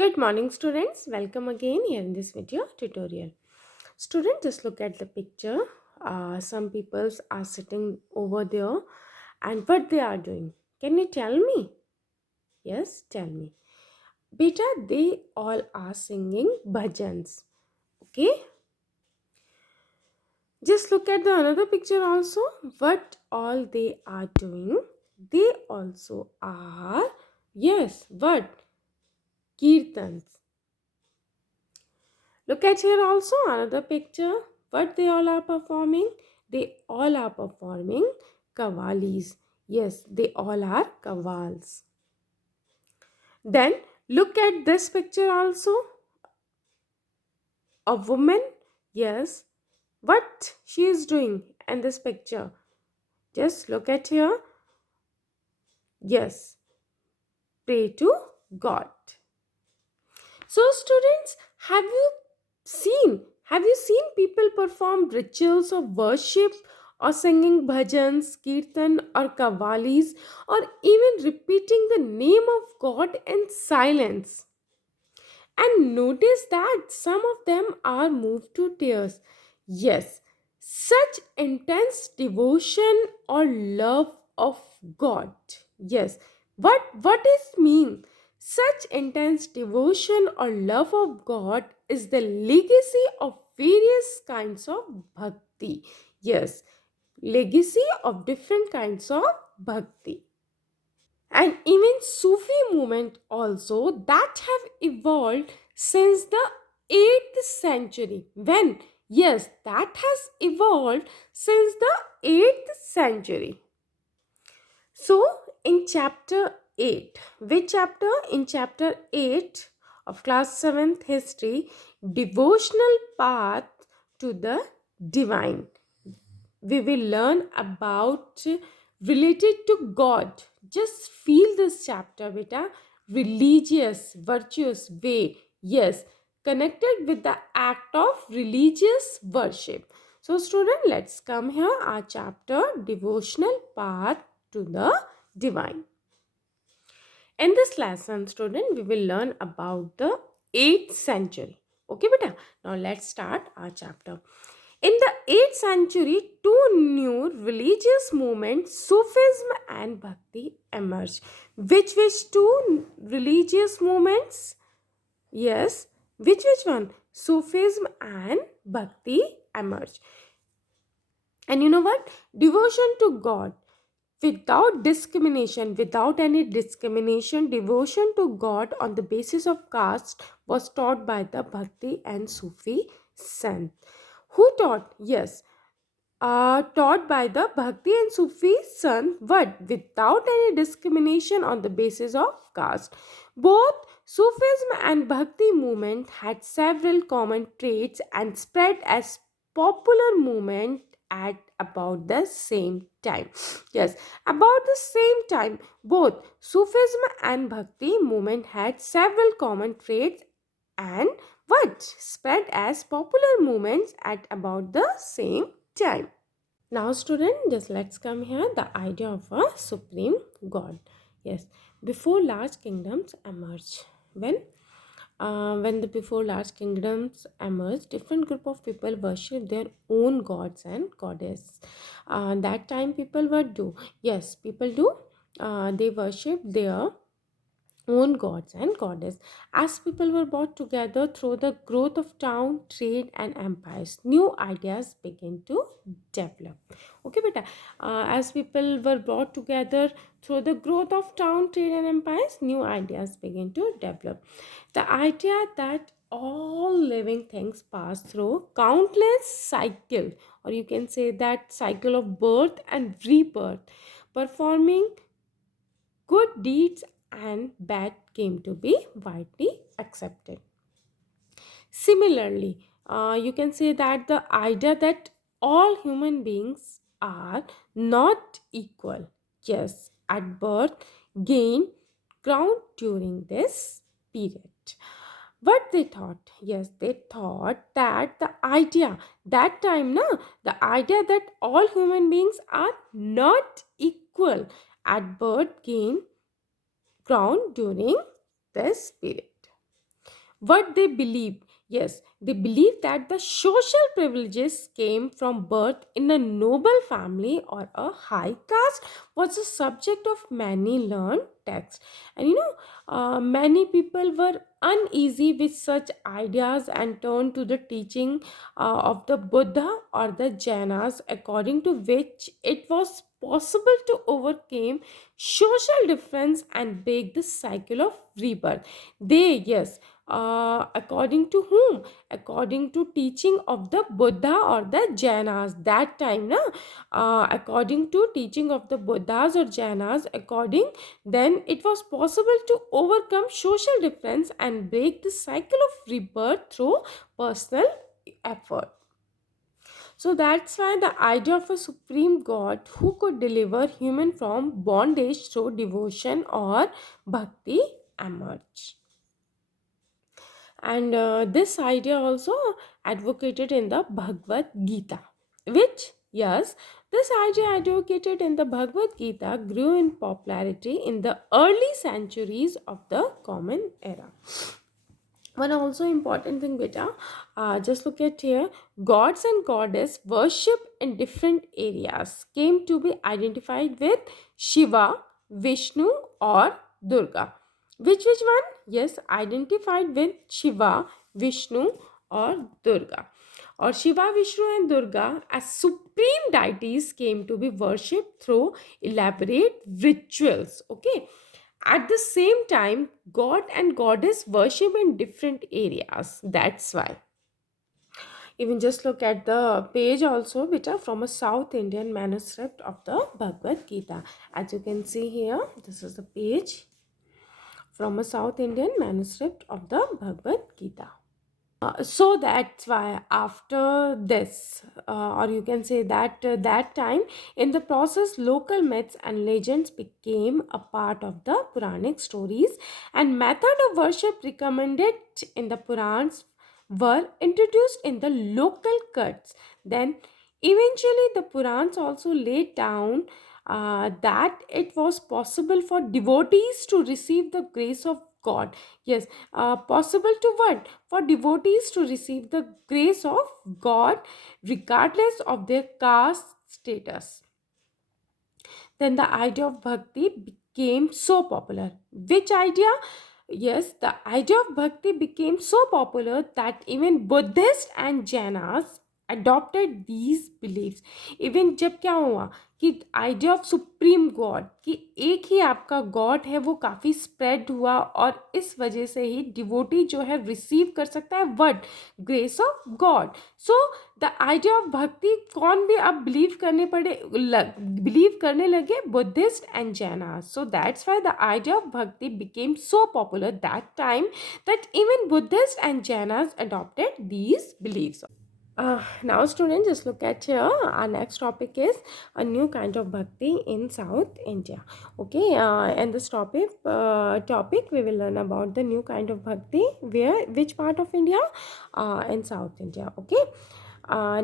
Good morning students, welcome again here in this video tutorial. Students, just look at the picture. Some people are sitting over there and what they are doing. Can you tell me? Yes, tell me. Beta, they all are singing bhajans. Okay? Just look at the another picture also. What all they are doing. They also are, yes, what? Kirtans. Look at here also another picture. What they all are performing? They all are performing kavalis. Yes, they all are kavals. Then look at this picture also. A woman. Yes. What she is doing in this picture? Just look at here. Yes. Pray to God. So students, have you seen people perform rituals of worship or singing bhajans, kirtan or kavalis or even repeating the name of God in silence? And notice that some of them are moved to tears. Yes, such intense devotion or love of God. Yes, what is mean? Such intense devotion or love of God is the legacy of various kinds of bhakti. Yes, legacy of different kinds of bhakti. And even Sufi movement also that have evolved since the 8th century. When? Yes, that has evolved since the 8th century. So, in chapter 8, which chapter? In chapter 8 of class 7th history, devotional path to the divine, we will learn about related to God. Just feel this chapter, beta. Religious, virtuous way. Yes, connected with the act of religious worship. So, student, let's come here. Our chapter devotional path to the divine. In this lesson, student, we will learn about the 8th century. Okay, beta. Now let's start our chapter. In the 8th century, two new religious movements, Sufism and Bhakti, emerged. Which two religious movements? Yes, which one? Sufism and Bhakti emerged. And you know what? Devotion to God without any discrimination, devotion to God on the basis of caste was taught by the Bhakti and Sufi saint. Who taught? Yes, taught by the Bhakti and Sufi sant, but without any discrimination on the basis of caste. Both Sufism and Bhakti movement had several common traits and spread as popular movement at about the same time. Yes, about the same time, both Sufism and Bhakti movement had several common traits and what spread as popular movements at about the same time. Now, student, just let's come here. The idea of a supreme God. Yes, before large kingdoms emerge. When the before large kingdoms emerge, different group of people worship their own gods and goddess. That time people what do? Yes, people do. They worship their own gods and goddess. As people were brought together through the growth of town, trade, and empires, new ideas began to develop. Okay, beta. As people were brought together through the growth of town, trade, and empires, new ideas began to develop. The idea that all living things pass through countless cycle, or you can say that cycle of birth and rebirth, performing good deeds and bad came to be widely accepted. Similarly, you can say that the idea that all human beings are not equal. Yes, at birth, gain ground during this period. What they thought? Yes, they thought that the idea that time, na, the idea that all human beings are not equal at birth gain ground during this period. what they believe. Yes, they believe that the social privileges came from birth in a noble family or a high caste was the subject of many learned texts. And many people were uneasy with such ideas and turned to the teaching of the Buddha or the Jainas, according to which it was possible to overcome social difference and break the cycle of rebirth. They, yes, according to whom? According to teaching of the Buddha or the Jainas that time, na? According to teaching of the Buddhas or Jainas, according, then it was possible to overcome social difference and break the cycle of rebirth through personal effort. So that's why the idea of a supreme God who could deliver human from bondage through devotion or bhakti emerged. And this idea also advocated in the Bhagavad Gita, which, yes, this idea advocated in the Bhagavad Gita grew in popularity in the early centuries of the Common Era. One also important thing, beta, just look at here. Gods and goddess worship in different areas came to be identified with Shiva, Vishnu, or Durga. Which one? Yes, identified with Shiva, Vishnu, or Durga. Or Shiva, Vishnu, and Durga as supreme deities came to be worshipped through elaborate rituals. Okay, at the same time, god and goddess worship in different areas. That's why, even just look at the page also, which are from a South Indian manuscript of the Bhagavad Gita. As you can see here, this is the page from a South Indian manuscript of the Bhagavad Gita. So that's why after this, or you can say that that time, in the process, local myths and legends became a part of the Puranic stories, and method of worship recommended in the Purans were introduced in the local cults. Then eventually the Purans also laid down that it was possible for devotees to receive the grace of God. Yes, possible to what? For devotees to receive the grace of God regardless of their caste status. Then the idea of bhakti became so popular. Which idea? Yes, the idea of bhakti became so popular that even Buddhists and Jainas adopted these beliefs. Even जब क्या हुआ कि idea of supreme God कि एक ही आपका God है वो काफ़ी स्प्रेड हुआ, और इस वजह से ही डिवोटी जो है रिसीव कर सकता है word grace of God. So the idea of भक्ति कौन भी अब बिलीव करने लगे? Buddhist and Jaina. So that's why the idea of bhakti became so popular that time that even Buddhist and Jainas adopted these beliefs. Now students, just look at here. Our next topic is a new kind of bhakti in South India. Okay, and this topic we will learn about the new kind of bhakti. Which part of India? In South India. Okay,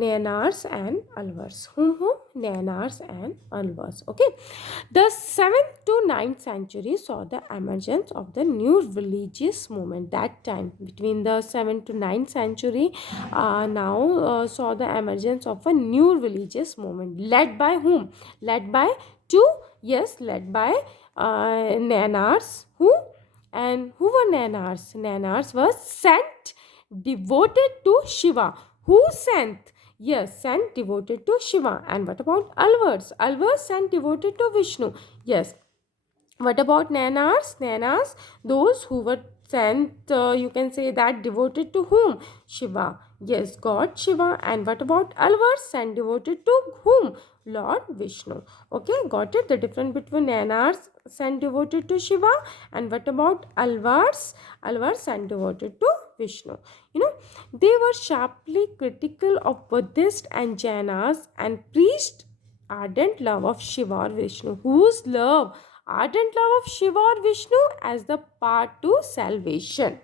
Nayanars and Alvars. Whom? Nayanars and Alvars. Okay, the 7th to 9th century saw the emergence of the new religious movement. That time, between the 7th to 9th century, saw the emergence of a new religious movement led by whom? Led by two, yes, led by Nayanars. Who? And who were Nayanars? Nayanars was sent devoted to Shiva. Who sent? Yes, sent devoted to Shiva. And what about Alvars? Alvars sent devoted to Vishnu. Yes. What about Nayanars? Nayanars, those who were sent, you can say that devoted to whom? Shiva. Yes, God Shiva. And what about Alvars? Sent devoted to whom? Lord Vishnu. Okay, got it? The difference between Nayanars sent devoted to Shiva, and what about Alvars? Alvars sent devoted to Vishnu. They were sharply critical of Buddhist and Jainas and preached ardent love of Shiva or Vishnu. Whose love? Ardent love of Shiva or Vishnu as the path to salvation.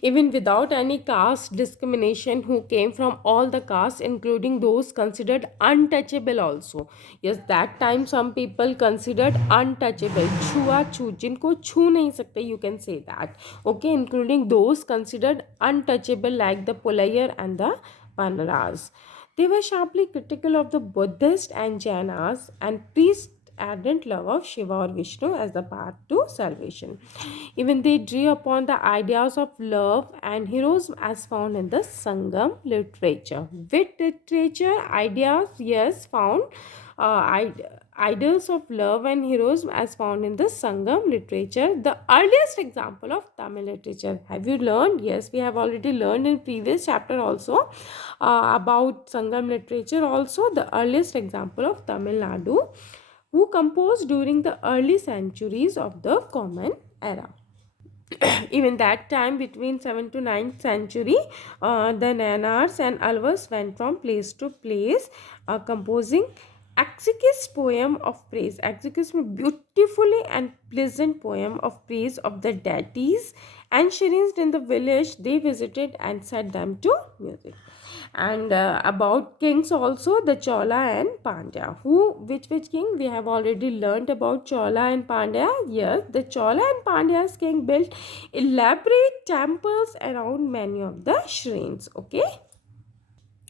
even without any caste discrimination, who came from all the castes, including those considered untouchable also. Yes, that time some people considered untouchable, छुआ छू, जिनको छू नहीं सकते, you can say that. Okay, including those considered untouchable like the Pulayar and the Panaras. They were sharply critical of the Buddhist and Jainas and preached ardent love of Shiva or Vishnu as the path to salvation. Even they drew upon the ideas of love and heroism as found in the Sangam literature. With literature, ideas, yes, found ideals of love and heroism as found in the Sangam literature. The earliest example of Tamil literature. Have you learned? Yes, we have already learned in previous chapter also about Sangam literature. Also, the earliest example of Tamil Nadu, who composed during the early centuries of the Common Era. Even that time, between 7th to 9th century, the Nayanars and Alvars went from place to place, composing exquisite poem of praise. Exquisite means beautifully and pleasant poem of praise of the deities and Shirins in the village they visited and set them to music. And about kings also, the Chola and Pandya. Which king? We have already learned about Chola and Pandya. Yes, the Chola and Pandya's king built elaborate temples around many of the shrines. Okay.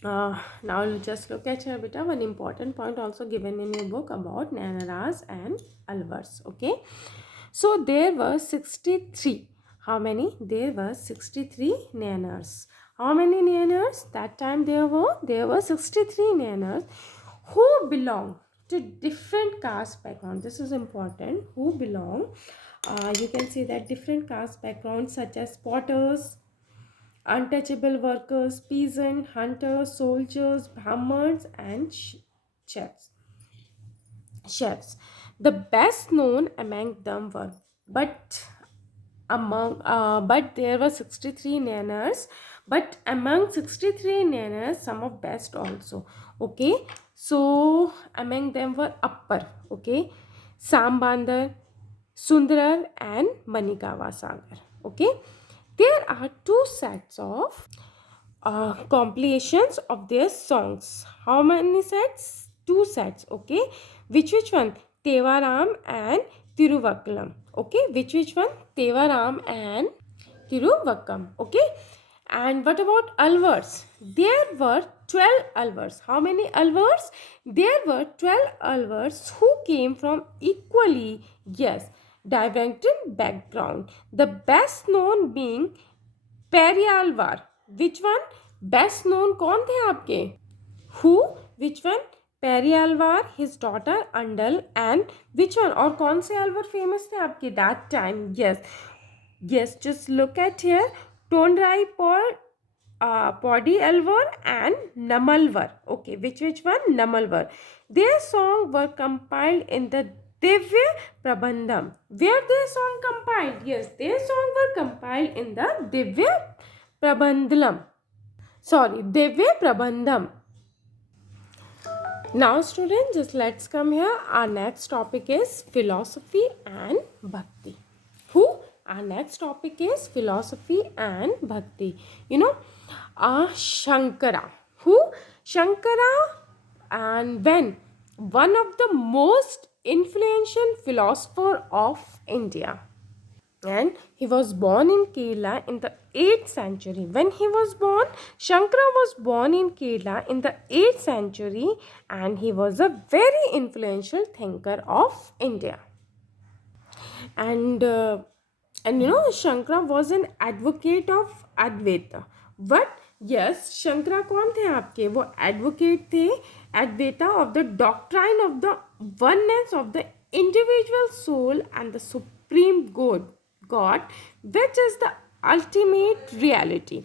Now just look at here, beta. One important point also given in your book about Nanaras and Alvars. Okay. So there were 63. How many? There were 63 Nayanars. How many Nayanars? That time there were 63 Nayanars who belong to different caste background. This is important. Who belong? You can see that different caste backgrounds such as potters, untouchable workers, peasant, hunters, soldiers, brahmins, and chefs. Chefs. The best known among them were, but there were 63 nanas, but among 63 nanas, some of best also. Okay, so among them were Appar, okay, Sambandar, Sundarar, and Manikawa Sagar. Okay, there are two sets of compilations of their songs. How many sets? Two sets. Okay, which one? Tevaram and Tiruvakkalam. Okay, which one? Tevaram and Tiruvakam. Okay, and what about Alvars? There were 12 Alvars. How many Alvars? There were 12 Alvars who came from equally, yes, divergent background. The best known being Periyalvar which one best known कौन थे आपके who which one Periyalvar his daughter Andal and which one और कौन से Alvar famous थे आपके that time yes yes just look at here Tondarai पॉल Podi Alvar and Namalvar. Okay, which one? Namalvar. Their song were compiled in the Divya Prabandham. Where their song compiled? Yes, their song were compiled in the Divya Prabandham. Sorry, Divya Prabandham. Now students, just let's come here. Our next topic is philosophy and bhakti. Who? Our next topic is philosophy and bhakti. Shankara. Who? Shankara, and when? One of the most influential philosopher of India. And he was born in Kerala in the 8th century. When he was born, Shankara was born in Kerala in the 8th century, and he was a very influential thinker of India. And Shankara was an advocate of Advaita. But yes, Shankara कौन थे आपके? वो advocate थे Advaita of the doctrine of the oneness of the individual soul and the supreme God, which is the ultimate reality.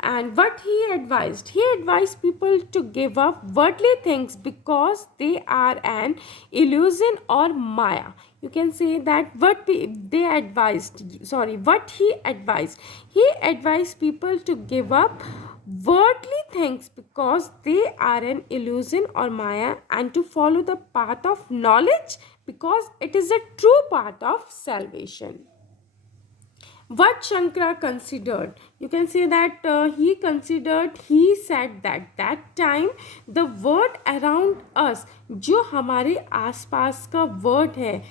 And what he advised? He advised people to give up worldly things because they are an illusion or maya. You can say that what he advised people to give up worldly things because they are an illusion or maya, and to follow the path of knowledge because it is a true path of salvation. What Shankara considered, you can say that he said that that time the world around us, जो हमारे आसपास का word है,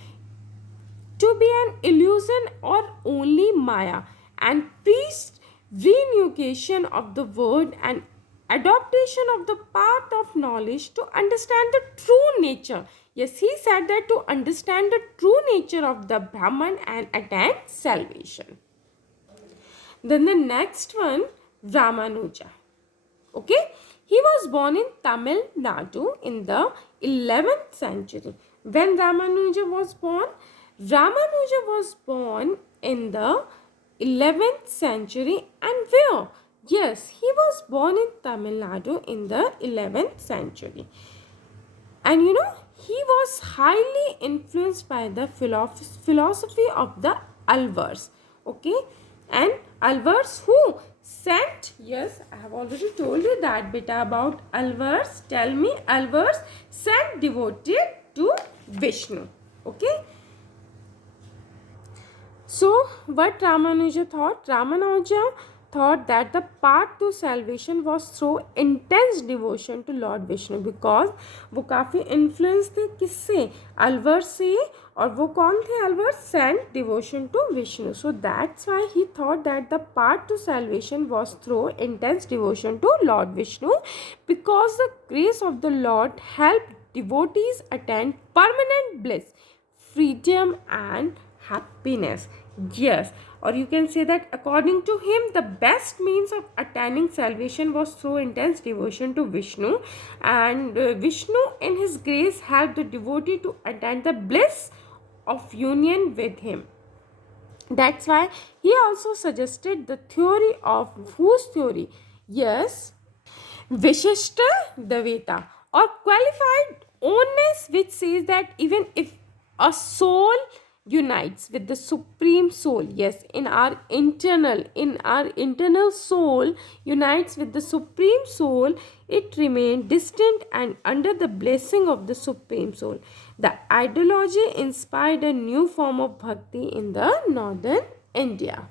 to be an illusion or only Maya, and preached renunciation of the word and adaptation of the path of knowledge to understand the true nature. Yes, he said that to understand the true nature of the Brahman and attain salvation. Then the next one, Ramanuja. Okay, he was born in Tamil Nadu in the 11th century. When Ramanuja was born in the 11th century, and where? Yes, he was born in Tamil Nadu in the 11th century. And he was highly influenced by the philosophy of the Alvars. Okay, and Alvars who sent, yes, I have already told you that beta about Alvars. Tell me, Alvars sent devoted to Vishnu. Okay, so, what Ramanuja thought? Ramanuja thought that the path to salvation was through intense devotion to Lord Vishnu, because वो काफ़ी influence थे किससे? अलवर से. और वो कौन थे Alwar? Sent devotion to Vishnu. So that's why he thought that the path to salvation was through intense devotion to Lord Vishnu, because the grace of the Lord helped devotees attain permanent bliss, freedom and happiness. Yes, or you can say that according to him, the best means of attaining salvation was through intense devotion to Vishnu, and Vishnu in his grace helped the devotee to attain the bliss of union with him. That's why he also suggested the theory of whose theory? Yes, Vishishta Daveta, or qualified oneness, which says that even if a soul unites with the supreme soul, yes, in our internal soul unites with the supreme soul, it remains distant and under the blessing of the supreme soul. The ideology inspired a new form of bhakti in the northern India.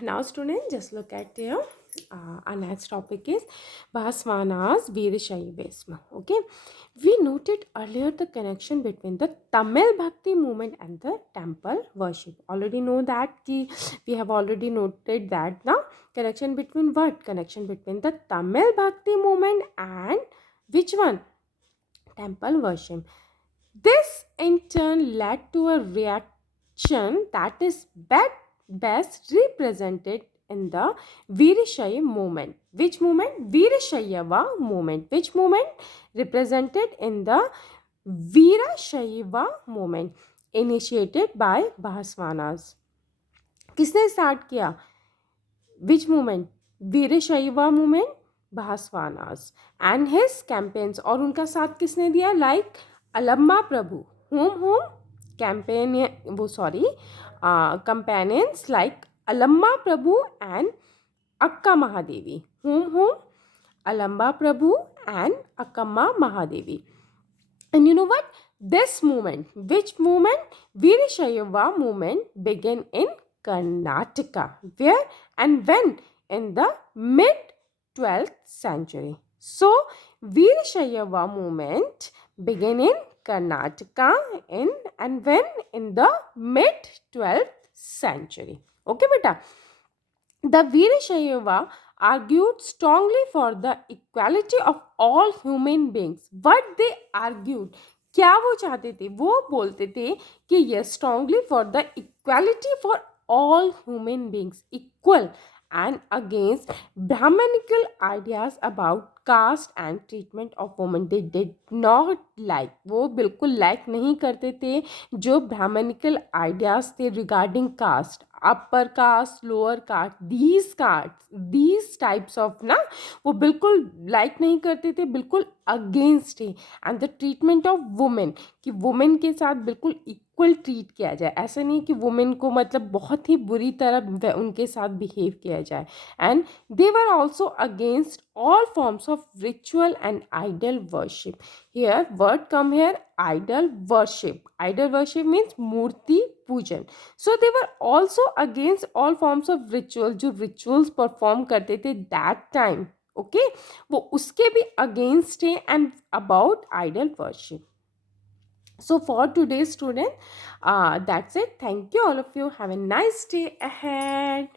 Now students, just look at here. Our next topic is Bhaswana's Veerashaivism. Okay, we noted earlier the connection between the Tamil Bhakti movement and the temple worship. Already know that we have already noted that now connection between what? Connection between the Tamil Bhakti movement and which one? Temple worship. This in turn led to a reaction that is best represented in the Virashaiva movement. Which movement? Virashaiva movement. Which movement? Represented in the Virashaiva movement, initiated by Bhaswanas. किसने start किया? Which movement? Virashaiva movement, Bhaswanas. And his campaigns, और उनका साथ किसने दिया? Like Alamma Prabhu. Whom? Companions like Alamma Prabhu and Akka Mahadevi. Whom? Alamba Prabhu and Akkamma Mahadevi. And you know what? This movement, which movement? Virashaiva movement began in Karnataka. Where and when? In the mid 12th century. So, Virashaiva movement began in Karnataka and when? In the mid 12th century. Okay, beta? The Virashaiva argued strongly for the equality of all human beings. What they argued? क्या वो चाहते थे? वो बोलते थे कि yes, strongly for the equality for all human beings, equal, and against Brahmanical ideas about caste and treatment of women. They did not like, वो बिल्कुल like नहीं करते थे जो Brahmanical ideas थे regarding caste, upper caste, lower caste, these types of ना, वो बिल्कुल like नहीं करते थे, बिल्कुल against है. And the treatment of women, कि women के साथ बिल्कुल इक्वल ट्रीट किया जाए. ऐसा नहीं कि वुमेन को मतलब बहुत ही बुरी तरह उनके साथ बिहेव किया जाए. And they were also against all forms of ritual and idol worship. Here word come here, idol worship. Idol worship means murti पूजन. So they were also against all forms of ritual, जो rituals perform करते थे that time. Okay, वो उसके भी against है and about idol worship. So for today's student, that's it. Thank you all of you. Have a nice day ahead.